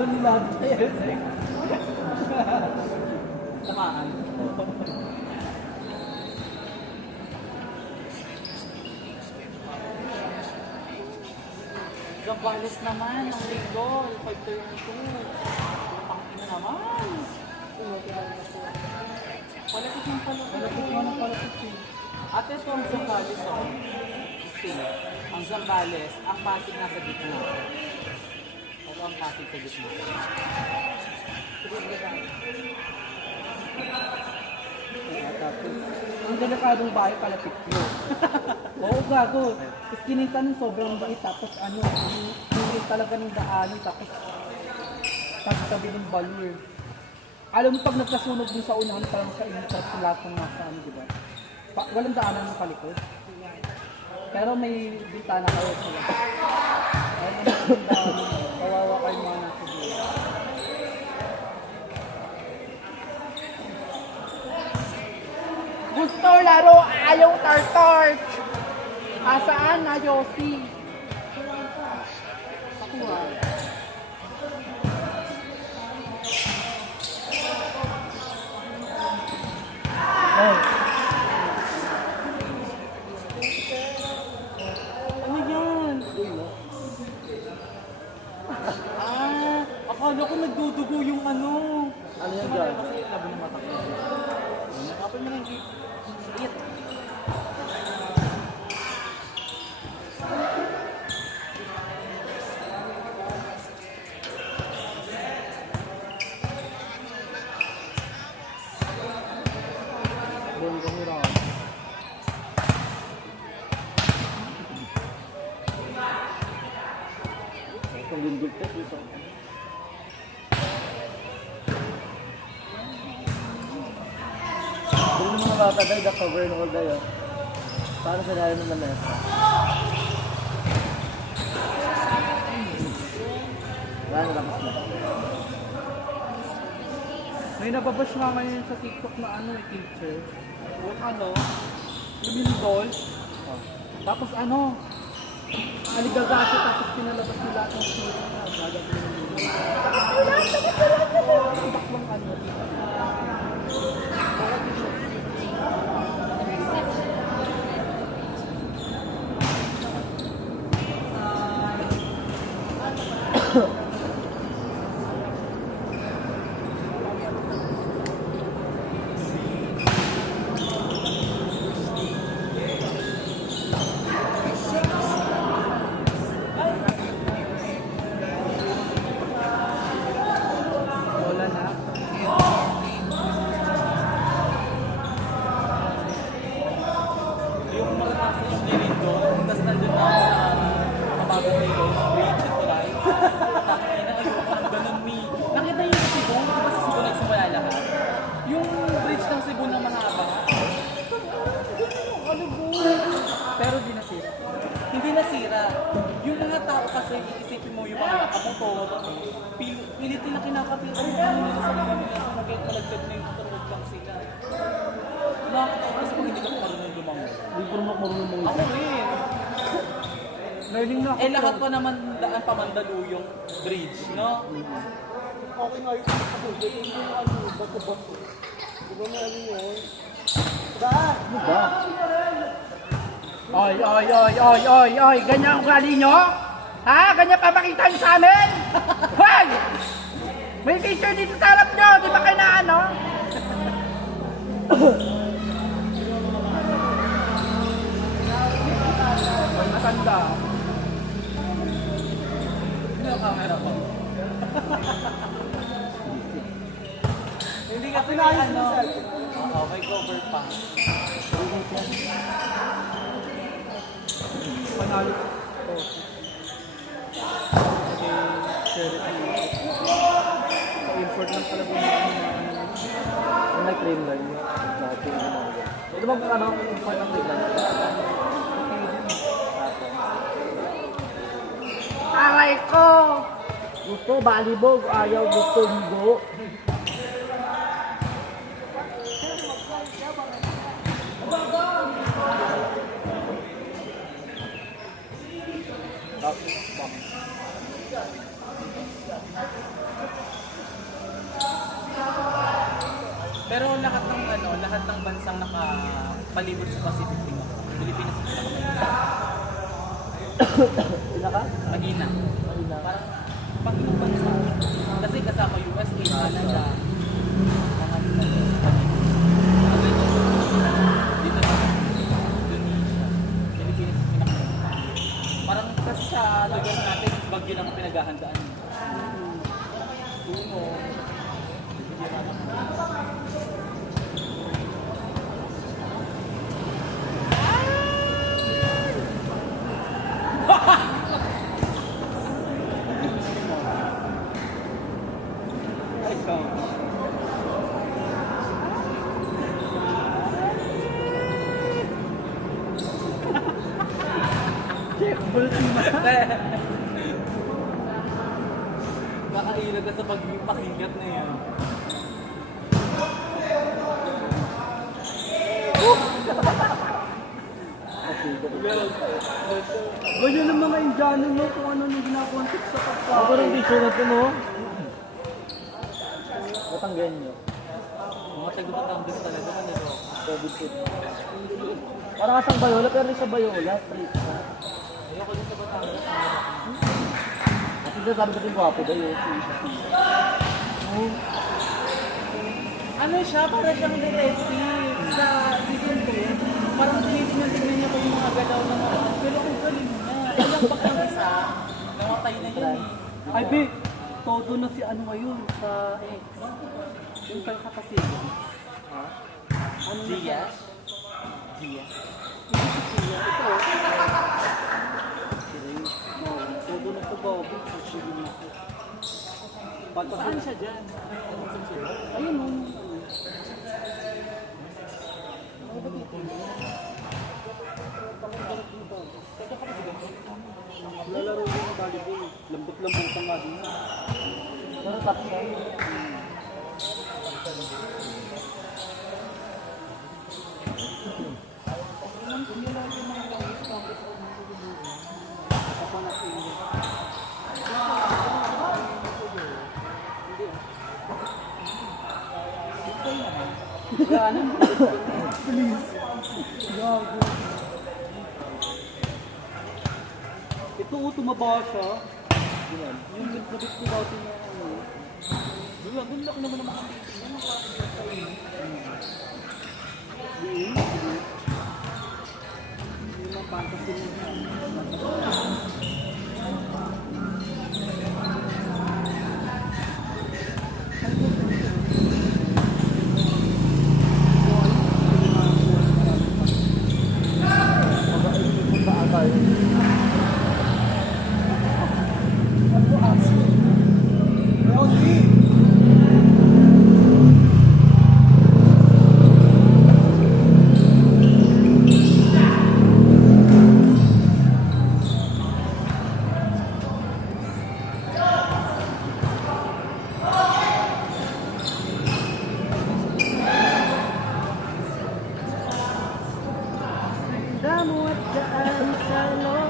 Doon lahat tayo. Tamaan. Gambales naman, ang legal, 532. Pangin naman. Palapit ng palapit. Palapit mo ng palapit. At ito ang Zambales, oh. Ang Zambales, ang Pasig nasa gitna. Ito ang Pasig sa gitna. Ang delikadong bahay palapit mo. Oo, gago. Tapos kininta ng sobrang bait, tapos ano, hindi talaga ng daanin, tapos tabi ng balur. Alam mo pag nagkasunog dun sa unahan pa lang sa initap ng lahat ng nasa ano, di ba? Walang daanan ng palikod. Pero may bintana kayo sila. Ayun ang daanan. Kawawa kayo mga nasa dito. Gusto laro, ayaw tar-torch! Asaan na Yossi? Pakuha. Oh. Ano yan? Akala ko nagdudugo yung ano. Ano yan dyan? Kasi labo ng mata ko. Nakapal mo ng gate. Ang lindol ka dito. Kung yung mga bata dahil cover and all dayo, paano sa nari naman na ito? Wala na tapos na. May nababash nga ngayon sa TikTok na ano eh, teacher. Yung ano, lumindol. Tapos ano, aligagasyo tapos pinalabas nila ang sura na baga ko yung baklang ano. Pero di nasira. Hindi nasira. Yung mga tao kasi iisipin mo yung mga nakamotor, pilitin na kinakapitan mo nila sa mga nila sa magkakalalagdag na yung motor lang sila. Nakakatawa kasi kung hindi ka marunong lumangon. Hindi ko marunong lumangon. Ako rin. Learning na ako. Eh lahat pa naman daan pa Mandaluyong bridge, no? Okay nga yung kapag yung ano, bato-bato. Di ba may ano yun? Ano ba? Oy, oy, oy, oy, oy, oy, ganyan ang ugali nyo? Ha? Ganyan papakita nyo sa amin? Hoy! May teacher dito sa harap nyo, di ba kayo na ano? May matanda. Hindi ang camera ko. Hindi kasi na ano. Oo, may cover pa. Panalo ito. Charity. Import lang pala po ang nag-claim lang yun. Ito bang ano ang import ng claim lang? Aray ko! Gusto balibog, ayaw gusto higo. Pero lahat ng bansang nakapalibot sa Pacific Rim, Pilipinas ang Pinaka? mahina. Mahina. Parang pag ibang bansa, kasi kasama USA, Canada, mga dito na, Indonesia, Pilipinas ang pinaka. Parang kasi sa lugar natin, bagyo lang ang pinaghahandaan. Tuno. Ikaw. Nakailag ka sa pagpasigat na yan. Ganyan ng mga Indiano mo kung ano nung ginakontek sa pagkain. Ako rin dito na ito mo. Batanggen nyo. Mga taga-Batangas talaga kanila. COVID food. Parang kasang Bayola pero rin sa Bayola. Straight na. Ayoko din sa Batangas. At isa sabi kasi gwapo daw yun. Ano siya? Para siyang detective sa season 2. Parang tinitingnan niya ko yung mga galaw ng mga. Pero ang galing niya. Ilang pag ang isa, namatay na yun eh. Ay, Be, todo na si ano ngayon sa ex. Yung kakasigan. Ha? Ano Gia? Gia. Hindi si Chia. Ito. No, todo na sa bago. Sige na ako. Saan siya dyan? Ayun mo. Lalaro ko ng volleyball. Lambot-lambutan nga din. Pero top siya. Please. Gago. Ito tumaba siya. Yan. Yung nabit ko dati na ano. Doon lang naman naman ang titin. Hindi naman fantasy mo. Damot daan sa loob.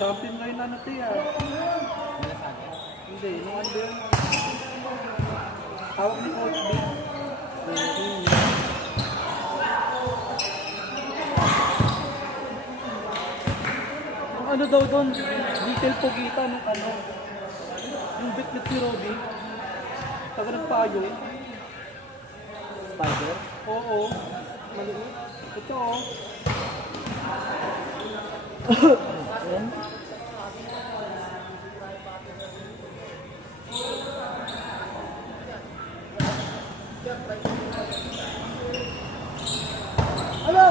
Champion ngayon na natin ah. Hindi, nung ano yun? Hawak ni Coach B. Ang ano daw doon, detail pugita nung ano, yung bit-bit ni Robby. Taga nagpayo. Spider. Oo. Maliit. Ito oh. Ayan. Ano?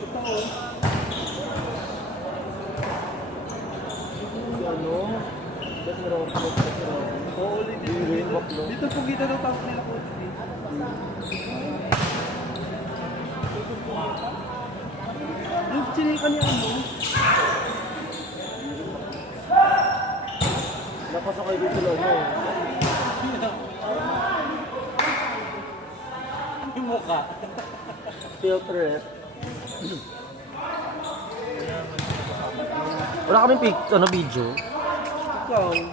Ito oh. Si ano? Ba't meron ako si Robin? Oo, ulit Hindi, baklo. dito po kita daw tapos nila po. Yung chinika niya ano? Napasakay dito lang mo. Yung mukha. Field trip. Wala kaming video. Ikaw.